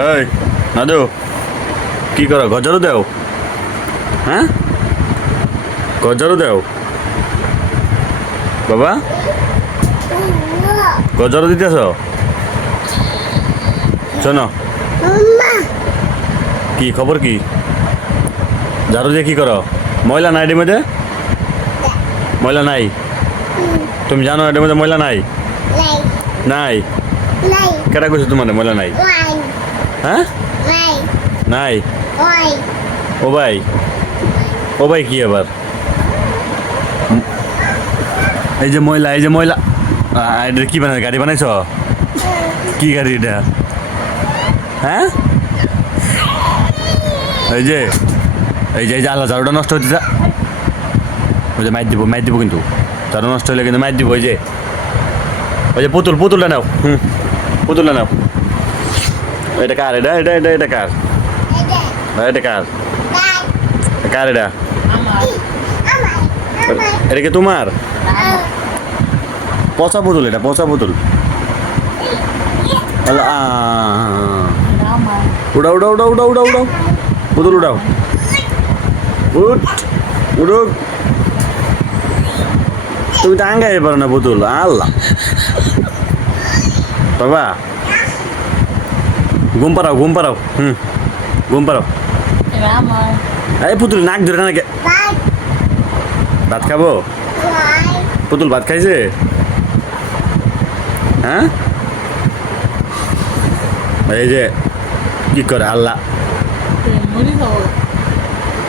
এই নাদু কি করো গজরও দেও হ্যাঁ গজরও দেও বাবা গজরও দিতেছ শোনো কি খবর কি ঝাড়ু দিয়ে কি করো ময়লা নাই এর মধ্যে ময়লা নাই তুমি জানো এর মধ্যে ময়লা নাই নাই কেটা কইছো তোমার ময়লা নাই হ্যাঁ নাই ও ভাই কি আবার এই যে ময়লা এটা কি বানাই গাড়ি বানাইছ কি গাড়ি এটা হ্যাঁ এই যে আল্লাহ ঝাড়ুটা নষ্ট হচ্ছে ওই যে মাইর দিব কিন্তু ঝাড়ু নষ্ট হলে কিন্তু মাইর দিব ওই যে পুতুলটা নাও পুতুলটা নাও এটা কার এটা কার এটা কার এটা এটা কি তোমার পচা পুতুল এটা পচা পুতুল উড়াও পুতুল উড়াও উড়ো তুমি তো আঙ্গাই পারো না পুতুল আল্লাহ বাবা ঘুম পাড়াও ঘুম পাড়াও এই পুতুল নাক ধরে নাকি ভাত খাবো পুতুল ভাত খাইছে হ্যাঁ এই যে কি করে আল্লাহ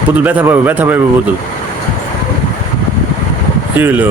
পুতুল ব্যথা পাবে পুতুল কি হলো